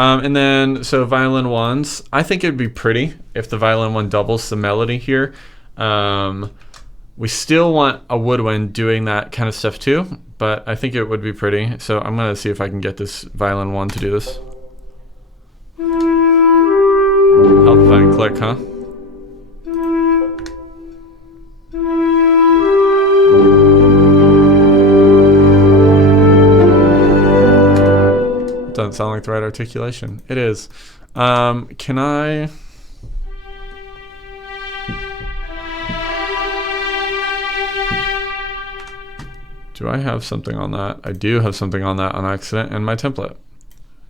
And then, so violin ones, I think it'd be pretty if the violin one doubles the melody here. We still want a woodwind doing that kind of stuff too, but I think it would be pretty. So I'm gonna see if I can get this violin one to do this. Help if I can click, huh? Doesn't sound like the right articulation. It is. Can I? Do I have something on that? I do have something on that on accident in my template.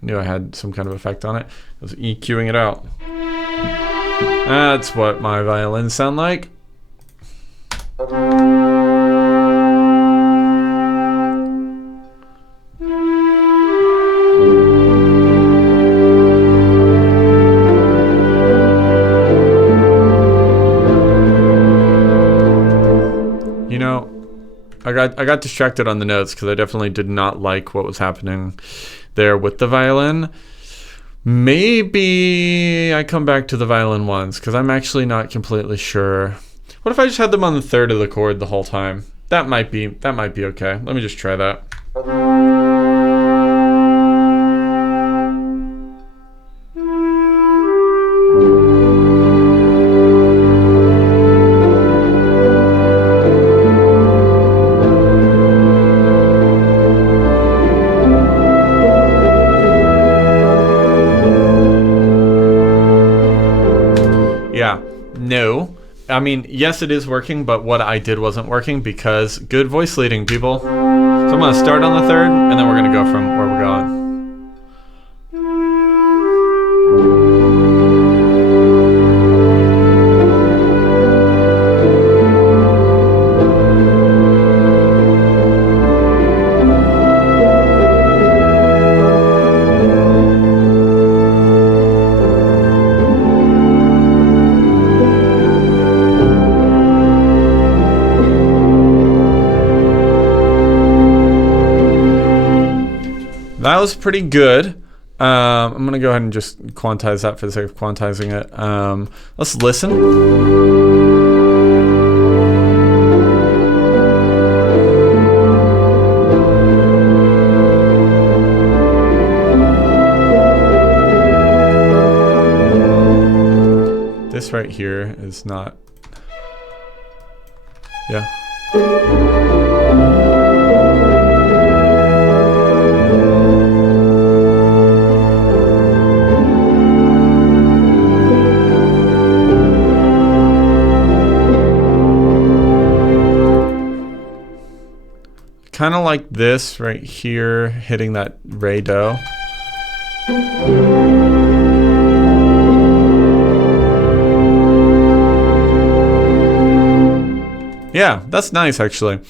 Knew I had some kind of effect on it. I was EQing it out. That's what my violins sound like. You know, I got distracted on the notes because I definitely did not like what was happening there with the violin. Maybe I come back to the violin ones because I'm actually not completely sure. What if I just had them on the third of the chord the whole time? That might be okay. Let me just try that. No. I mean, yes, it is working, but what I did wasn't working because good voice leading, people. So I'm going to start on the third, and then we're going to go from where we're going. That was pretty good. I'm going to go ahead and just quantize that for the sake of quantizing it. Let's listen. This right here is not... Yeah. Kind of like this right here, hitting that re do. Yeah, that's nice actually.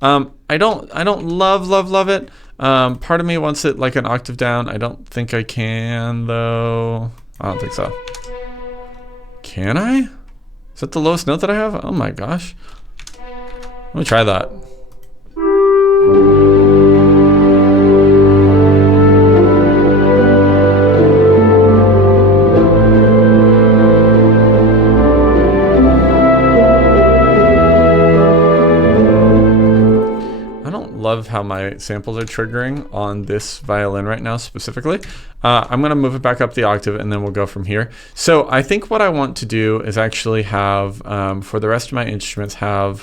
I don't love it. Part of me wants it like an octave down. I don't think I can though. I don't think so. Can I? Is that the lowest note that I have? Oh my gosh. Let me try that. Love how my samples are triggering on this violin right now specifically. I'm going to move it back up the octave and then we'll go from here. So I think what I want to do is actually have, for the rest of my instruments, I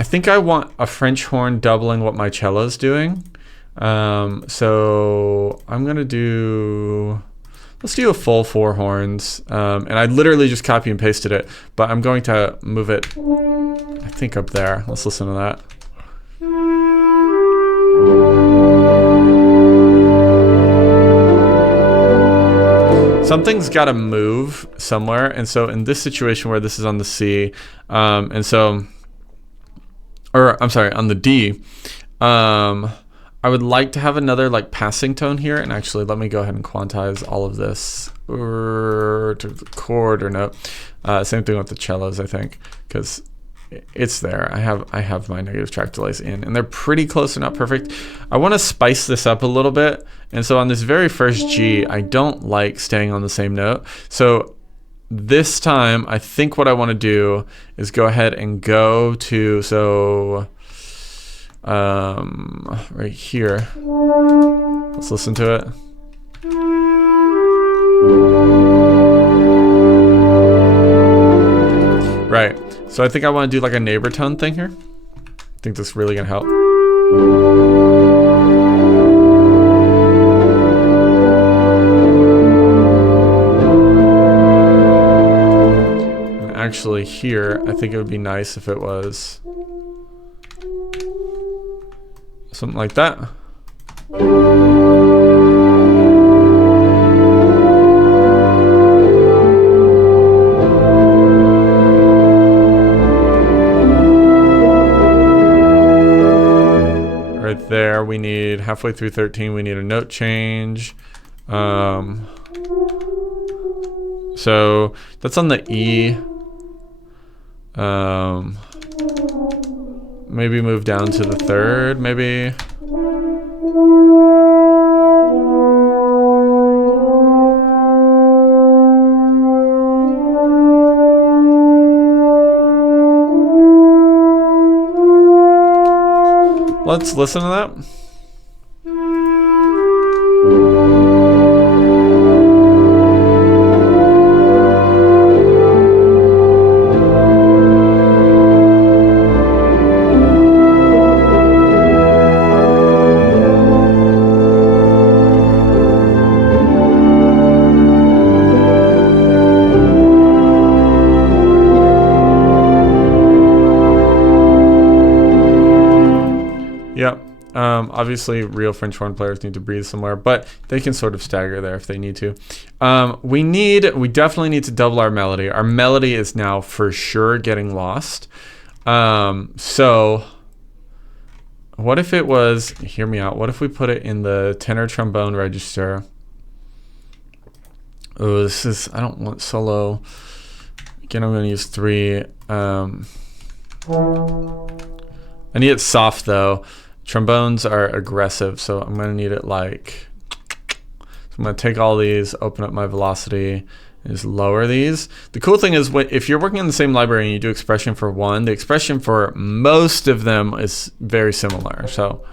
think I want a French horn doubling what my cello's doing. So I'm going to do, let's do a full 4 horns. And I literally just copy and pasted it, but I'm going to move it, I think, up there. Let's listen to that. Something's got to move somewhere, and so in this situation where this is on the C, and so, or I'm sorry, on the D, I would like to have another like passing tone here, and actually let me go ahead and quantize all of this to the chord or note. Same thing with the cellos, I think, because it's there. I have my negative track delays in, and they're pretty close to not perfect. I want to spice this up a little bit, and so on this very first G, I don't like staying on the same note. So this time, I think what I want to do is go ahead and go to right here. Let's listen to it. Right. So I think I want to do like a neighbor tone thing here. I think this is really gonna help. And actually here, I think it would be nice if it was something like that. Right there, we need halfway through 13, we need a note change. So that's on the E. Maybe move down to the third, maybe. Let's listen to that. Yep. Obviously, real French horn players need to breathe somewhere, but they can sort of stagger there if they need to. We definitely need to double our melody. Our melody is now for sure getting lost. So what if it was, hear me out, what if we put it in the tenor trombone register? Oh, this is, I don't want solo. Again, I'm going to use 3. I need it soft though. Trombones are aggressive, so I'm going to need it like, so I'm going to take all these, open up my velocity, and just lower these. The cool thing is, if you're working in the same library and you do expression for one, the expression for most of them is very similar. So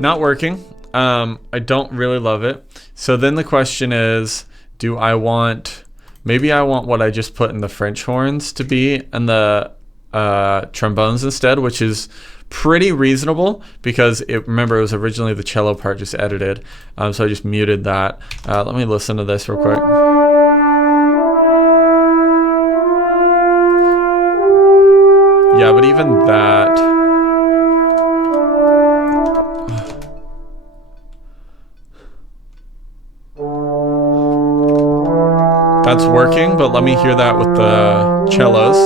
not working. I don't really love it. So then the question is, maybe I want what I just put in the French horns to be and the trombones instead, which is pretty reasonable because remember it was originally the cello part just edited. So I just muted that. Let me listen to this real quick. Yeah, but even that, that's working, but let me hear that with the cellos.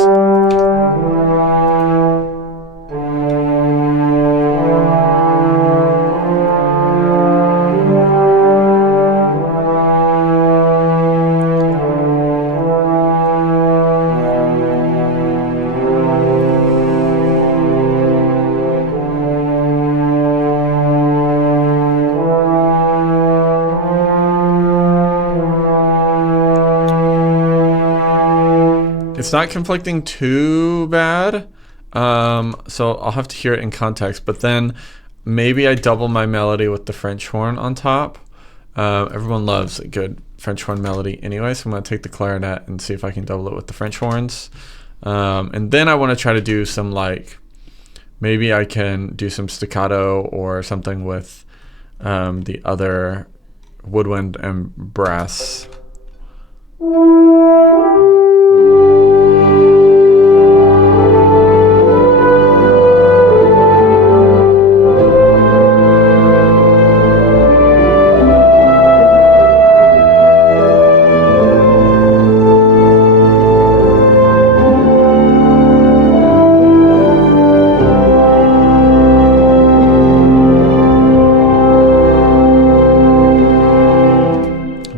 It's not conflicting too bad, so I'll have to hear it in context, but then maybe I double my melody with the French horn on top. Everyone loves a good French horn melody anyway, so I'm going to take the clarinet and see if I can double it with the French horns. And then I want to try to do some, like, maybe I can do some staccato or something with the other woodwind and brass.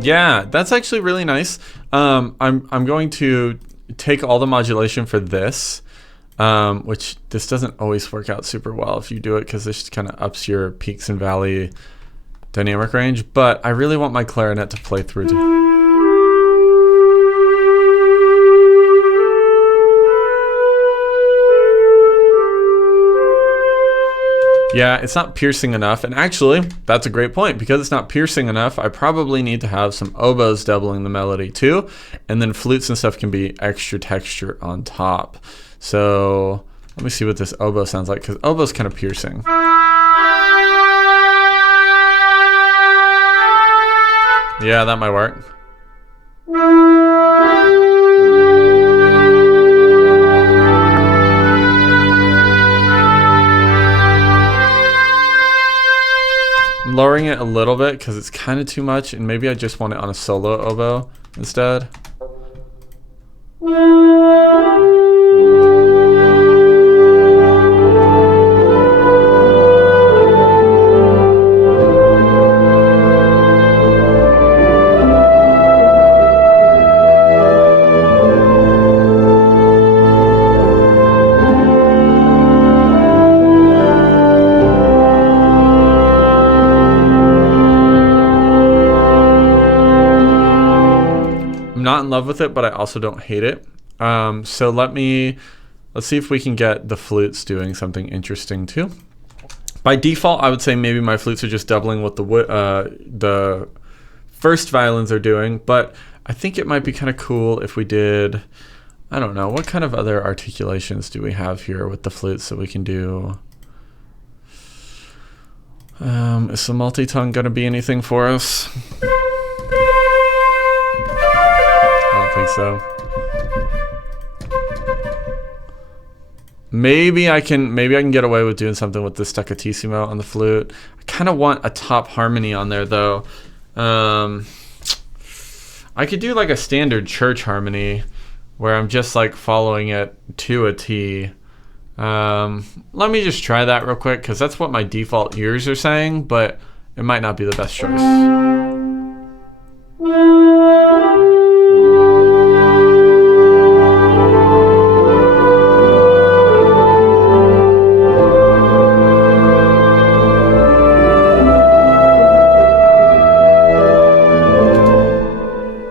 Yeah, that's actually really nice. I'm going to take all the modulation for this, which this doesn't always work out super well if you do it, because this kind of ups your peaks and valley dynamic range. But I really want my clarinet to play through to. Yeah, it's not piercing enough. And actually, that's a great point. Because it's not piercing enough, I probably need to have some oboes doubling the melody too. And then flutes and stuff can be extra texture on top. So let me see what this oboe sounds like, because oboe's kind of piercing. Yeah, that might work. I'm lowering it a little bit because it's kind of too much, and maybe I just want it on a solo oboe instead. Not in love with it, but I also don't hate it. So let's see if we can get the flutes doing something interesting too. By default, I would say maybe my flutes are just doubling what the first violins are doing, but I think it might be kind of cool if we did, I don't know, what kind of other articulations do we have here with the flutes that we can do? Is the multi-tongue gonna be anything for us? I think so. Maybe I can get away with doing something with the staccatissimo on the flute. I kind of want a top harmony on there though. I could do like a standard church harmony where I'm just like following it to a T. Let me just try that real quick, because that's what my default ears are saying, but it might not be the best choice.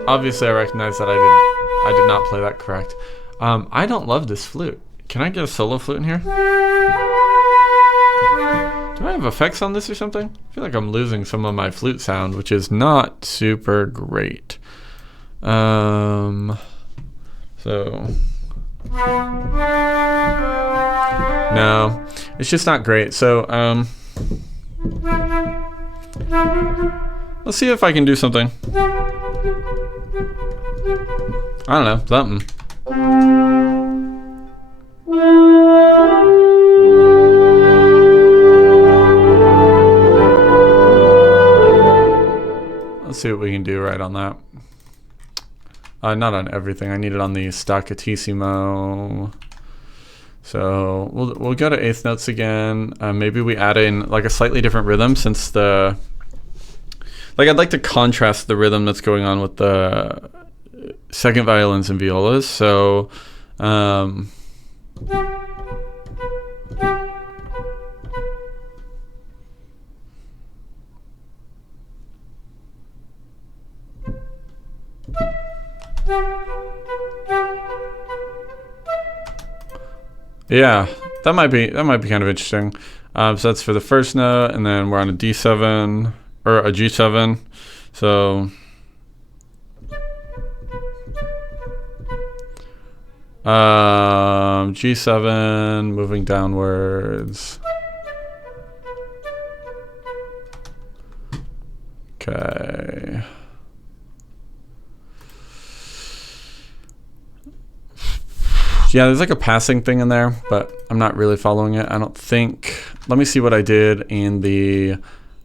Obviously, I recognize that I did not play that correct. I don't love this flute. Can I get a solo flute in here? Do I have effects on this or something? I feel like I'm losing some of my flute sound, which is not super great. So no, it's just not great. So let's see if I can do something. I don't know, something. Let's see what we can do right on that. Not on everything. I need it on the staccatissimo. So we'll go to eighth notes again. Maybe we add in like a slightly different rhythm, since I'd like to contrast the rhythm that's going on with the second violins and violas. So yeah, that might be kind of interesting. So that's for the first note, and then we're on a D7 or a G7. So G7 moving downwards. Okay. Yeah, there's like a passing thing in there, but I'm not really following it, I don't think. Let me see what I did in the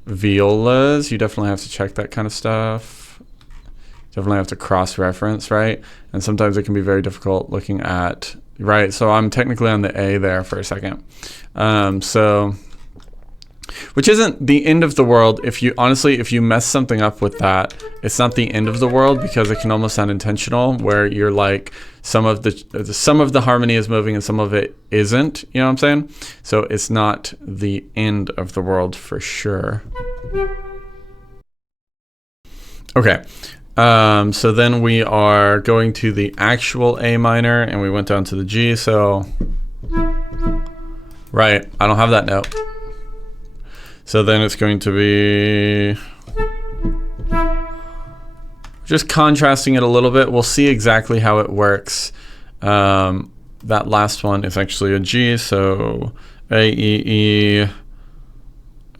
violas. You definitely have to check that kind of stuff. Definitely have to cross-reference, right? And sometimes it can be very difficult looking at, right? So I'm technically on the A there for a second. So which isn't the end of the world. If you honestly, if you mess something up with that, it's not the end of the world, because it can almost sound intentional, where you're like, some of the harmony is moving and some of it isn't, you know what I'm saying? So it's not the end of the world for sure. Okay. So then we are going to the actual A minor, and we went down to the G. So, right, I don't have that note. So then it's going to be just contrasting it a little bit. We'll see exactly how it works. That last one is actually a G, so A, E, E.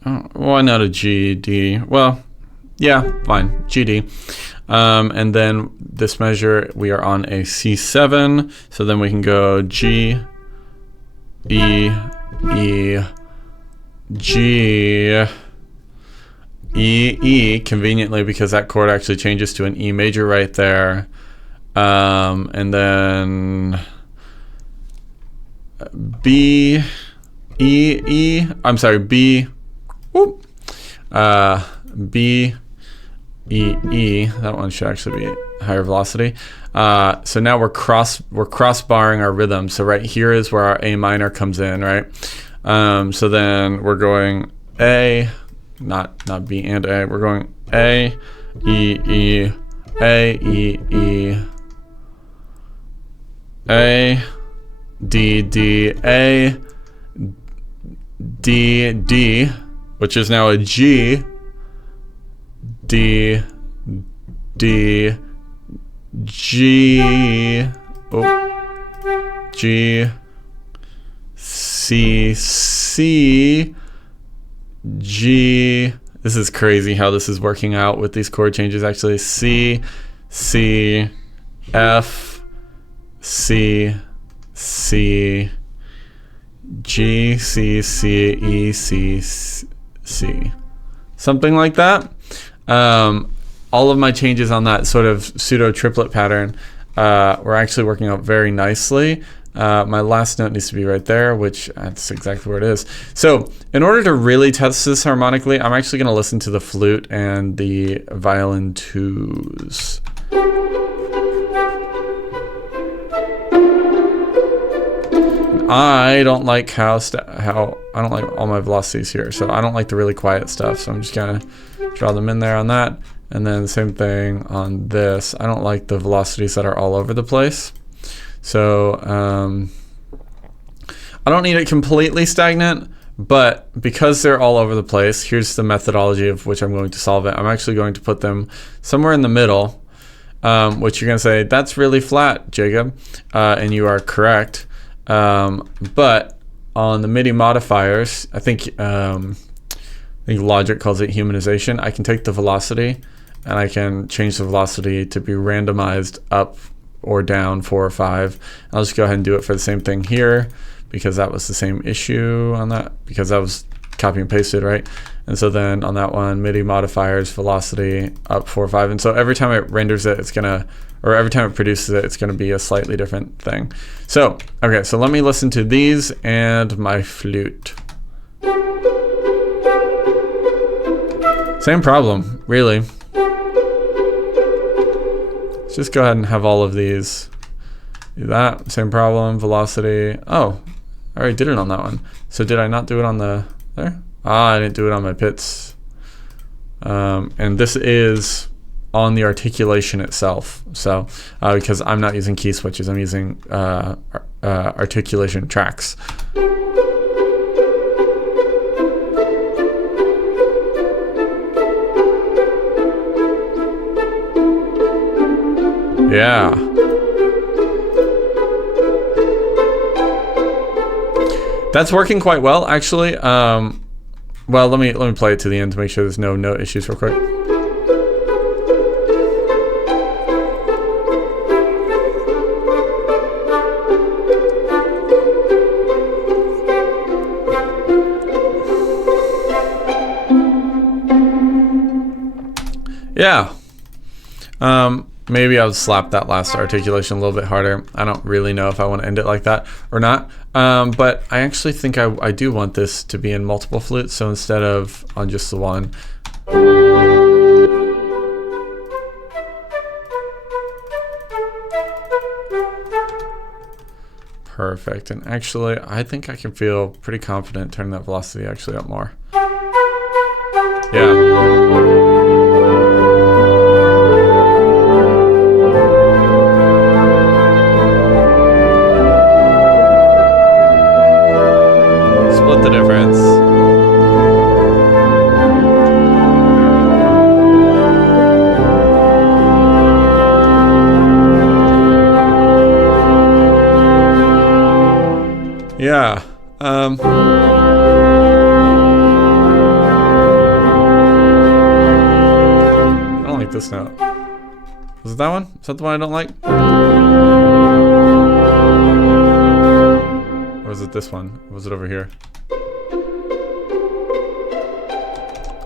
Oh, why not a G, D? Well, yeah, fine, G, D. And then this measure, we are on a C7, so then we can go G, E, E, G, E, E, conveniently, because that chord actually changes to an E major right there. And then B, E, E, I'm sorry, B, whoop, B, E, E, that one should actually be higher velocity. So now we're cross barring our rhythm. So right here is where our A minor comes in, right? So then we're going A, not B and A, we're going A, E, E, A, E, E, A, D, D, A, D, D, which is now a G, D, D, G, oh, G, C, C, G. This is crazy how this is working out with these chord changes actually. C, C, F, C, C, G, C, C, E, C, C. Something like that. All of my changes on that sort of pseudo triplet pattern were actually working out very nicely. My last note needs to be right there, which that's exactly where it is. So in order to really test this harmonically, I'm actually going to listen to the flute and the violin twos. I don't like how I don't like all my velocities here, so I don't like the really quiet stuff. So I'm just gonna draw them in there on that, and then the same thing on this. I don't like the velocities that are all over the place. So I don't need it completely stagnant, but because they're all over the place, here's the methodology of which I'm going to solve it. I'm actually going to put them somewhere in the middle, which you're going to say, that's really flat, Jacob, and you are correct. But on the MIDI modifiers, I think Logic calls it humanization. I can take the velocity and I can change the velocity to be randomized up or down 4 or 5. I'll just go ahead and do it for the same thing here, because that was the same issue on that, because that was copy and pasted, right? And so then on that one, MIDI modifiers, velocity up 4 or 5. And so every time it renders it, it's gonna, or every time it produces it, it's gonna be a slightly different thing. So, okay, so let me listen to these and my flute. Same problem, really. Let's just go ahead and have all of these. Do that, same problem, velocity. Oh, I already did it on that one. So did I not do it on the, there? Ah, I didn't do it on my pits. And this is on the articulation itself. So, because I'm not using key switches, I'm using articulation tracks. Yeah. That's working quite well, actually. Well, let me play it to the end to make sure there's no note issues real quick. Yeah. Maybe I'll slap that last articulation a little bit harder. I don't really know if I want to end it like that or not. But I actually think I do want this to be in multiple flutes, so instead of on just the one. Perfect. And actually, I think I can feel pretty confident turning that velocity actually up more. Yeah. Split the difference. Yeah. I don't like this note. Was it that one? Is that the one I don't like? Or was it this one? Or was it over here?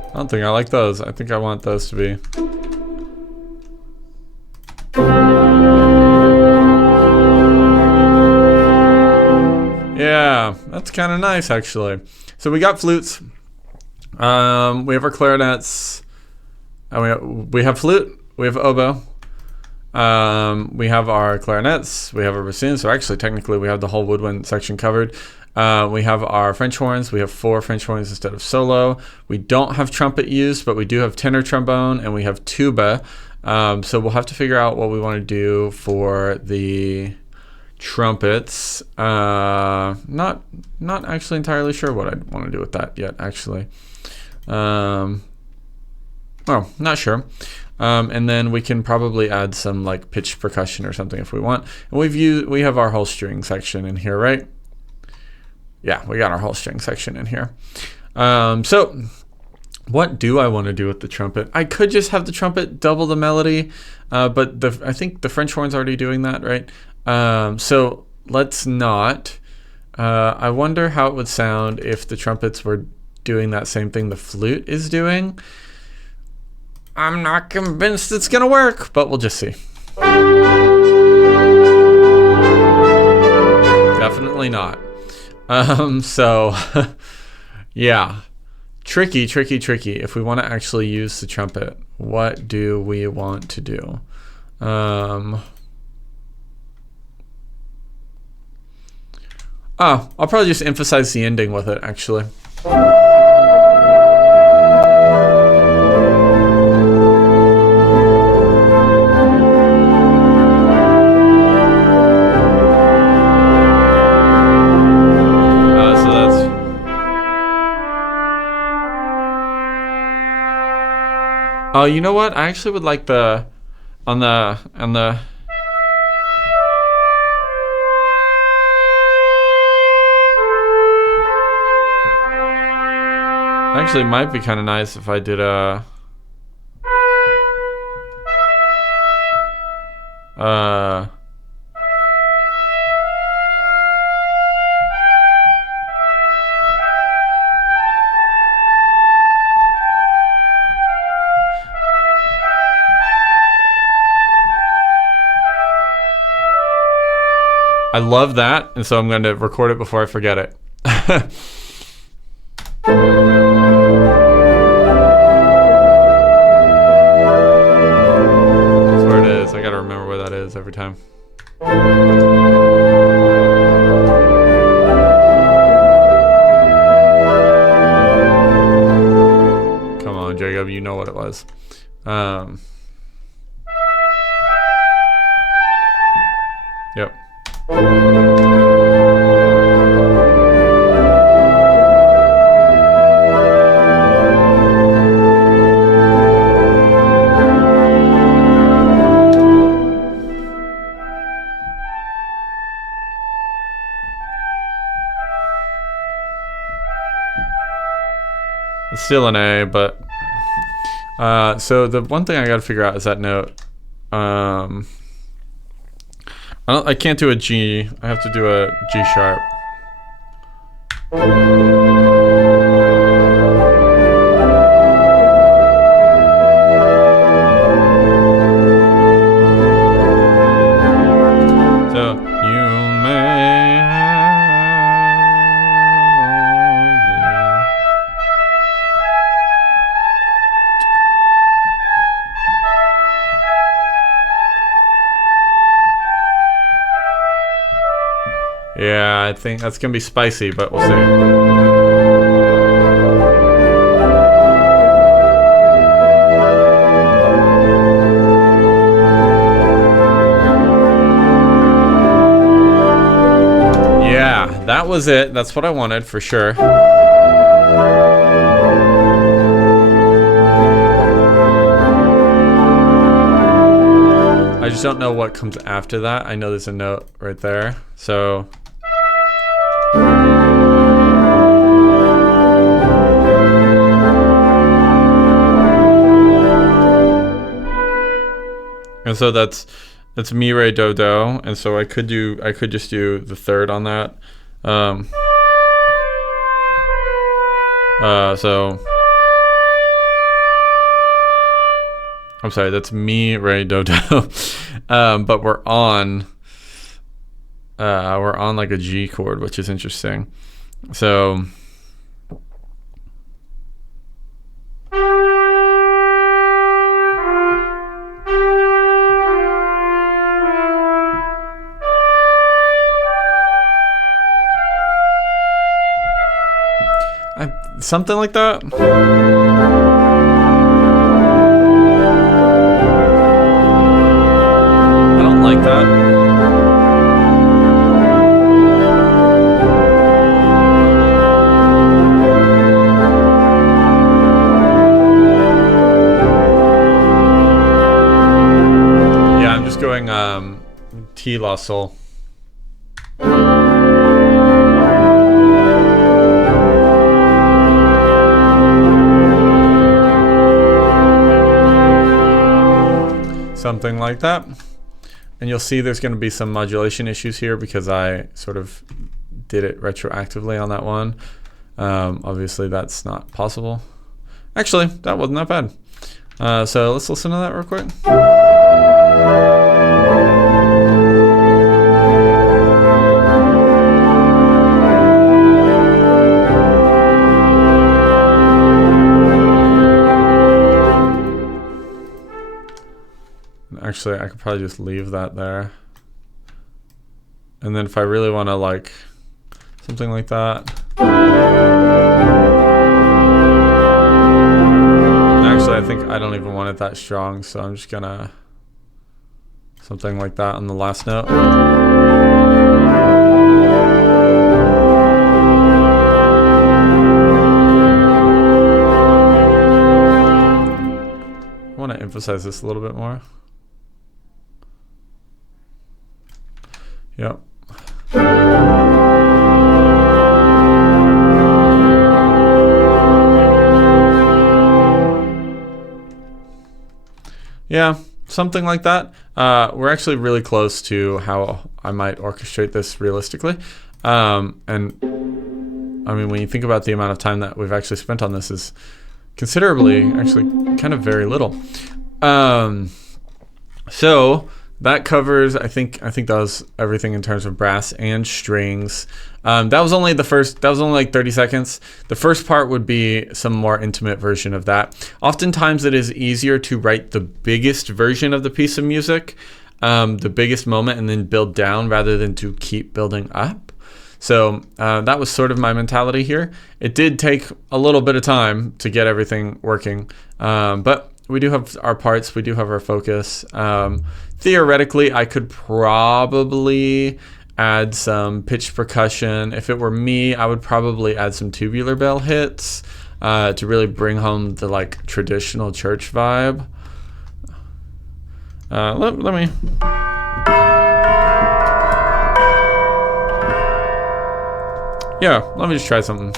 I don't think I like those. I think I want those to be. Yeah, that's kind of nice actually. So we got flutes. We have our clarinets. We have flute. We have oboe. We have our clarinets. We have our bassoons. So actually, technically, we have the whole woodwind section covered. We have our French horns. We have 4 French horns instead of solo. We don't have trumpet used, but we do have tenor trombone, and we have tuba. So we'll have to figure out what we want to do for the trumpets. Not actually entirely sure what I'd want to do with that yet, actually. Well, not sure. And then we can probably add some like pitched percussion or something if we want. And we have our whole string section in here, right? Yeah, we got our whole string section in here. So what do I want to do with the trumpet? I could just have the trumpet double the melody, but I think the French horn's already doing that, right? So let's not. I wonder how it would sound if the trumpets were doing that same thing the flute is doing. I'm not convinced it's gonna work, but we'll just see. Definitely not. So yeah, tricky. If we want to actually use the trumpet, what do we want to do? I'll probably just emphasize the ending with it, actually. Oh, you know what? I actually would like the on the actually it might be kind of nice if I did a I love that, and so I'm going to record it before I forget it. That's where it is. I got to remember where that is every time. Come on, Jacob, you know what it was. Yep. It's still an A, but so the one thing I got to figure out is that note. I can't do a G. I have to do a G sharp. Yeah, I think that's gonna be spicy, but we'll see. That was it. That's what I wanted for sure. I just don't know what comes after that. I know there's a note right there. So and so that's mi, re, do, do, and so I could just do the third on that. So I'm sorry, that's mi, re, do, do. But we're on like a G chord, which is interesting. So something like that. I don't like that. Yeah, I'm just going T, La, Sol. Something like that. And you'll see there's going to be some modulation issues here because I sort of did it retroactively on that one. Obviously that's not possible. Actually, that wasn't that bad. So let's listen to that real quick. Actually, I could probably just leave that there. And then if I really want to like something like that. Actually, I think I don't even want it that strong, so I'm just gonna something like that on the last note. I want to emphasize this a little bit more. Yep. Yeah, something like that. We're actually really close to how I might orchestrate this realistically. And I mean, when you think about the amount of time that we've actually spent on this is considerably, actually kind of very little. So that covers, I think that was everything in terms of brass and strings. That was only like 30 seconds. The first part would be some more intimate version of that. Oftentimes it is easier to write the biggest version of the piece of music, the biggest moment, and then build down rather than to keep building up. So that was sort of my mentality here. It did take a little bit of time to get everything working, but we do have our parts, we do have our focus. Theoretically, I could probably add some pitched percussion. If it were me, I would probably add some tubular bell hits to really bring home the like traditional church vibe. Let me. Yeah, let me just try something.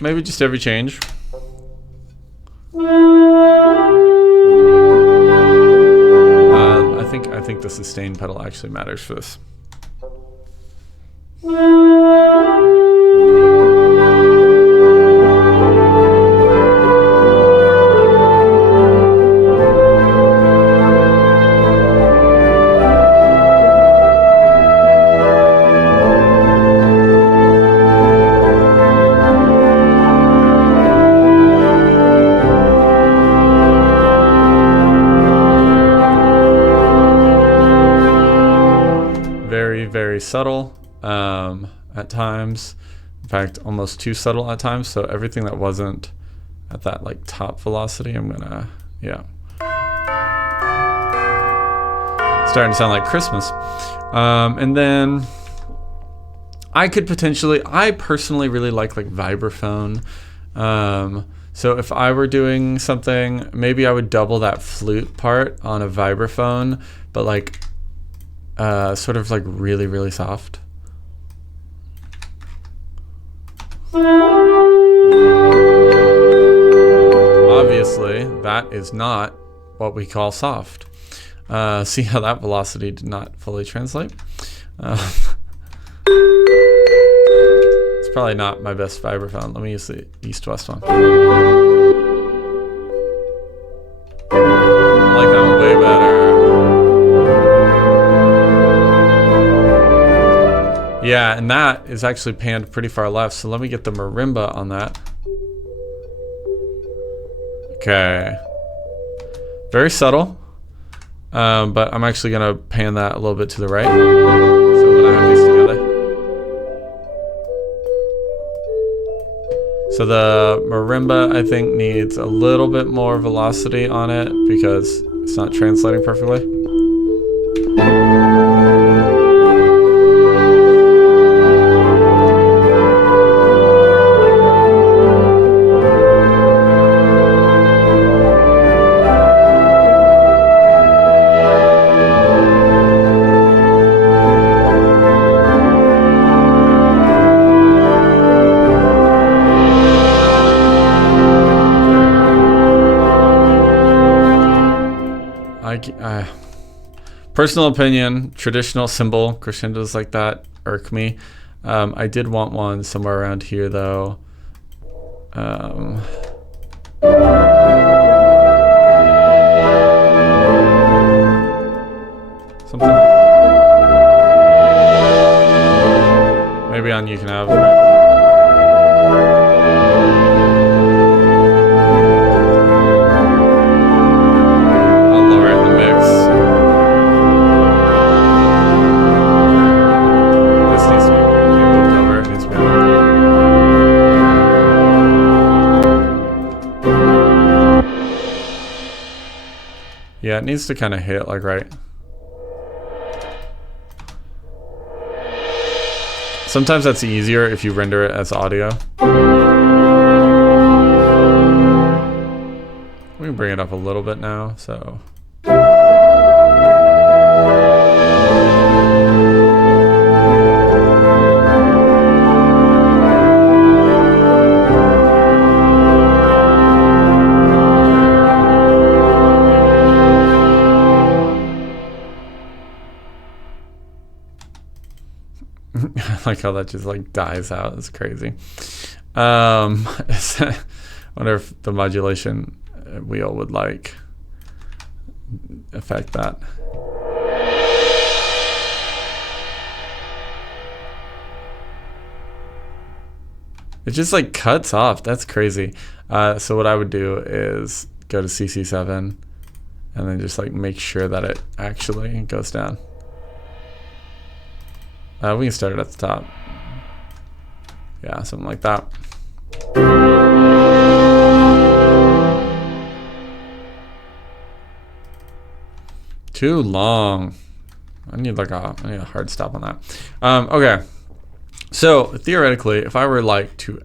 Maybe just every change. I think the sustain pedal actually matters for this. very subtle at times. In fact, almost too subtle at times. So everything that wasn't at that like top velocity, I'm gonna, yeah. Starting to sound like Christmas. And then I could potentially, I personally really like vibraphone. So if I were doing something, maybe I would double that flute part on a vibraphone, but like sort of like really, really soft. Obviously, that is not what we call soft. See how that velocity did not fully translate? It's probably not my best vibraphone. Let me use the east-west one. I like that one way better. Yeah, and that is actually panned pretty far left, so let me get the marimba on that. Okay. Very subtle, but I'm actually gonna pan that a little bit to the right. So when I have these together. So the marimba, I think, needs a little bit more velocity on it because it's not translating perfectly. Personal opinion, traditional cymbal crescendos like that irk me. I did want one somewhere around here though. Something. Maybe on you can have. Yeah, it needs to kind of hit like right. Sometimes that's easier if you render it as audio. We can bring it up a little bit now, so. I like how that just like dies out. It's crazy. I wonder if the modulation wheel would like affect that. It just like cuts off. That's crazy. So what I would do is go to CC7 and then just like make sure that it actually goes down. We can start it at the top. Yeah, something like that. Too long. I need a hard stop on that. Okay. So theoretically, if I were like to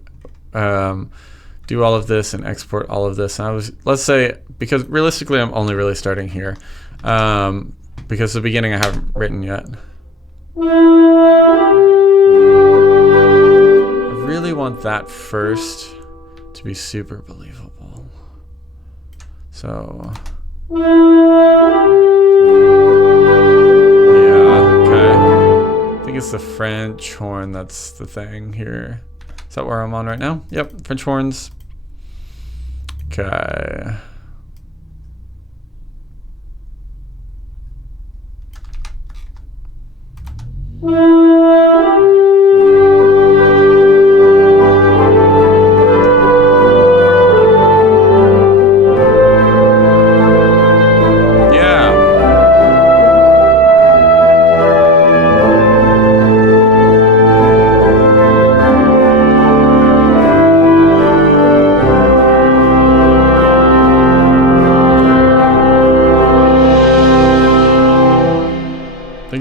do all of this and export all of this, and let's say, because realistically I'm only really starting here, because the beginning I haven't written yet. I really want that first to be super believable. So yeah, okay. I think it's the French horn that's the thing here. Is that where I'm on right now? Yep, French horns. Okay.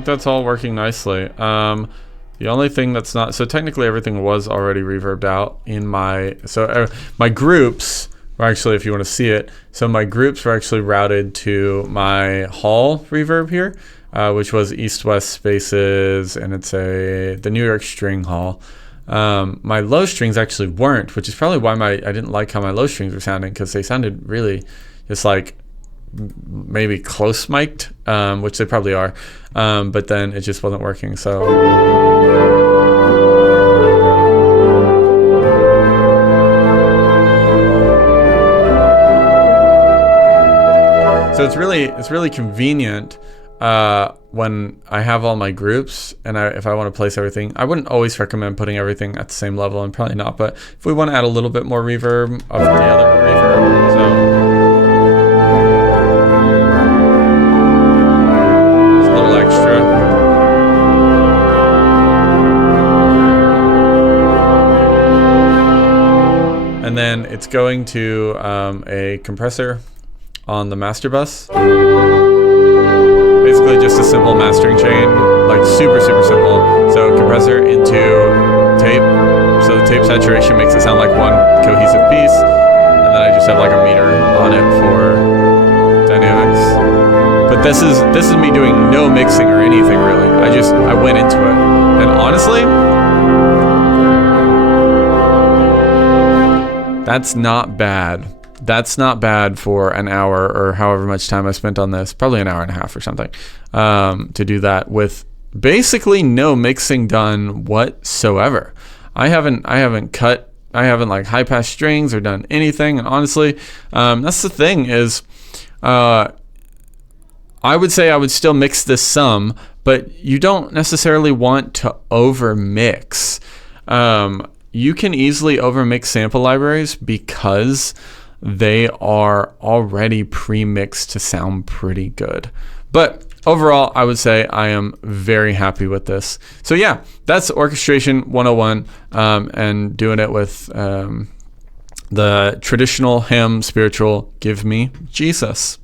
that's all working nicely. The only thing that's not, so technically everything was already reverbed out in my, my groups were actually, if you want to see it, so my groups were actually routed to my hall reverb here, which was east-west spaces, and it's the New York string hall. My low strings actually weren't, which is probably why I didn't like how my low strings were sounding, because they sounded really just like maybe close mic'd, which they probably are, but then it just wasn't working. So it's really convenient when I have all my groups, and if I want to place everything, I wouldn't always recommend putting everything at the same level, and probably not, but if we want to add a little bit more reverb of the other reverb, so and then it's going to a compressor on the master bus. Basically just a simple mastering chain, like super simple. So compressor into tape. So the tape saturation makes it sound like one cohesive piece. And then I just have like a meter on it for dynamics. But this is me doing no mixing or anything really. I went into it. And honestly, that's not bad. That's not bad for an hour or however much time I spent on this, probably an hour and a half or something, to do that with basically no mixing done whatsoever. I haven't like high pass strings or done anything. And honestly, that's the thing is, I would say I would still mix this some, but you don't necessarily want to over mix. You can overmix overmix sample libraries because they are already pre-mixed to sound pretty good. But overall, I would say I am very happy with this. So yeah, that's Orchestration 101, and doing it with the traditional hymn spiritual, Give Me Jesus.